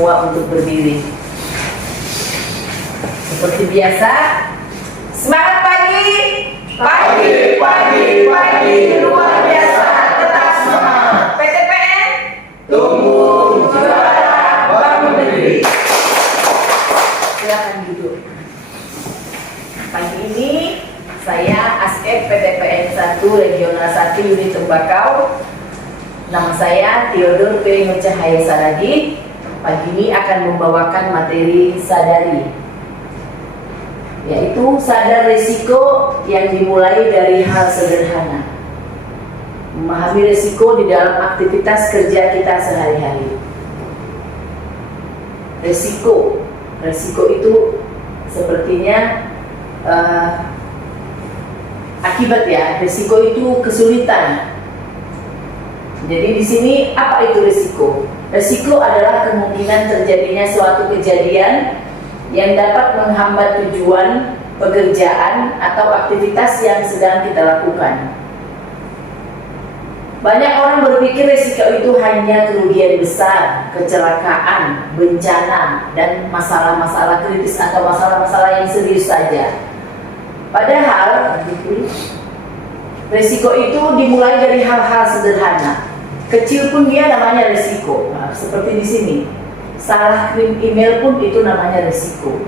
semua untuk berdiri. Seperti biasa, semangat pagi! Pagi luar biasa, tetap semangat. PTPN, tumbuh juara, bangun negeri. Silakan duduk. Pagi ini saya Asep PTPN 1 Regional 1 Unit Tembakau. Nama saya Theodor P. Cahaya Saragi. Pagi ini akan membawakan materi sadari, yaitu sadar risiko yang dimulai dari hal sederhana. Memahami risiko di dalam aktivitas kerja kita sehari-hari. Risiko itu sepertinya akibat ya. Risiko itu kesulitan. Jadi di sini apa itu risiko? Risiko adalah kemungkinan terjadinya suatu kejadian yang dapat menghambat tujuan, pekerjaan, atau aktivitas yang sedang kita lakukan. Banyak orang berpikir risiko itu hanya kerugian besar, kecelakaan, bencana, dan masalah-masalah kritis atau masalah-masalah yang serius saja. Padahal risiko itu dimulai dari hal-hal sederhana. Kecil pun dia namanya risiko. Nah, seperti di sini, salah kirim email pun itu namanya risiko.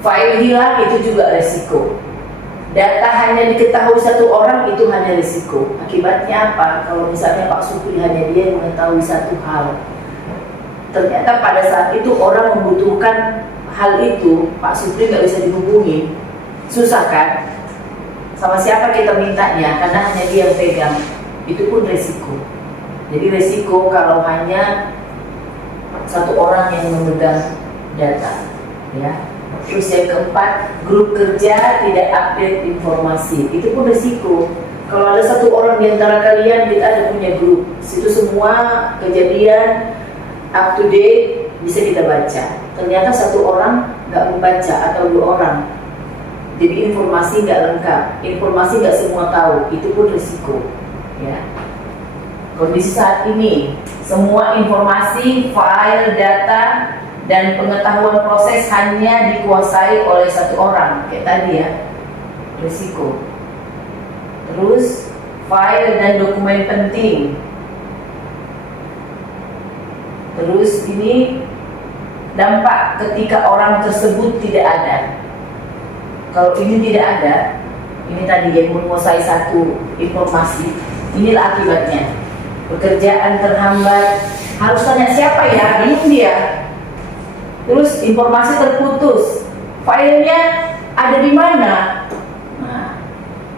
File hilang itu juga risiko. Data hanya diketahui satu orang itu hanya risiko. Akibatnya apa? Kalau misalnya Pak Supri hanya dia yang mengetahui satu hal, ternyata pada saat itu orang membutuhkan hal itu, Pak Supri nggak bisa dihubungi. Susah kan? Sama siapa kita mintanya? Karena hanya dia yang pegang. Itu pun resiko. Jadi resiko kalau hanya satu orang yang memegang data, ya. Terus yang keempat, grup kerja tidak update informasi. Itu pun resiko. Kalau ada satu orang di antara kalian, kita ada punya grup, situ semua kejadian up to date bisa kita baca. Ternyata satu orang nggak membaca atau dua orang, jadi informasi nggak lengkap, informasi nggak semua tahu. Itu pun resiko. Ya. Kondisi saat ini, semua informasi, file, data, dan pengetahuan proses hanya dikuasai oleh satu orang, kayak tadi ya, risiko. Terus, file dan dokumen penting. Terus ini dampak ketika orang tersebut tidak ada. Kalau ini tidak ada, ini tadi yang menguasai satu informasi. Inilah akibatnya. Pekerjaan terhambat. Harus tanya siapa ya? Bingung dia. Terus informasi terputus. Filenya ada di mana? Nah,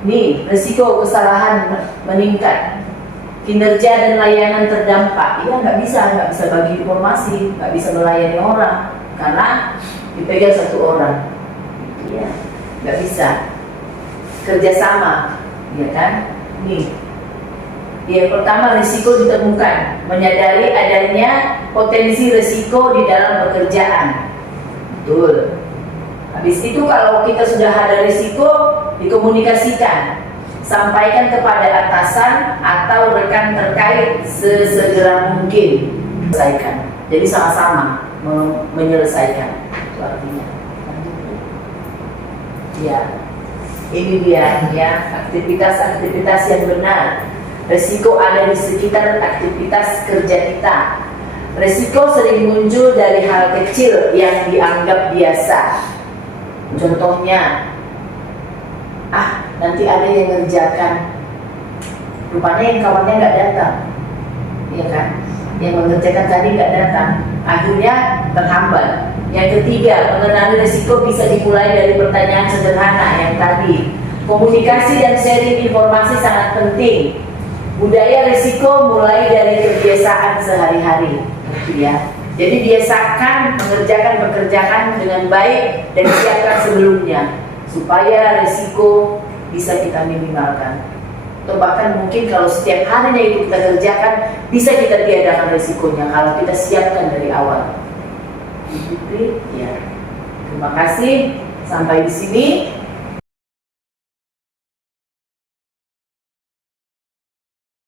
nih risiko kesalahan meningkat. Kinerja dan layanan terdampak. Ya nggak bisa bagi informasi, nggak bisa melayani orang karena dipegang satu orang. Ya, nggak bisa. Kerjasama, ya kan? Nih. Yang pertama, risiko ditemukan, menyadari adanya potensi risiko di dalam pekerjaan. Betul. Habis itu kalau kita sudah ada risiko, dikomunikasikan, sampaikan kepada atasan atau rekan terkait sesegera mungkin. Selesaikan. Jadi sama-sama menyelesaikan. Itu artinya. Ya, ini dia ya aktivitas-aktivitas yang benar. Risiko ada di sekitar aktivitas kerja kita. Risiko sering muncul dari hal kecil yang dianggap biasa. Contohnya, nanti ada yang mengerjakan, rupanya yang kawannya nggak datang, ya kan? Yang mengerjakan tadi nggak datang, akhirnya terhambat. Yang ketiga, mengenali risiko bisa dimulai dari pertanyaan sederhana yang tadi. Komunikasi dan sharing informasi sangat penting. Budaya risiko mulai dari kebiasaan sehari-hari, ya. Jadi biasakan mengerjakan pekerjaan dengan baik dan siapkan sebelumnya supaya risiko bisa kita minimalkan. Atau bahkan mungkin kalau setiap harinya itu kita kerjakan, bisa kita tiadakan risikonya kalau kita siapkan dari awal. Ya. Terima kasih. Sampai di sini.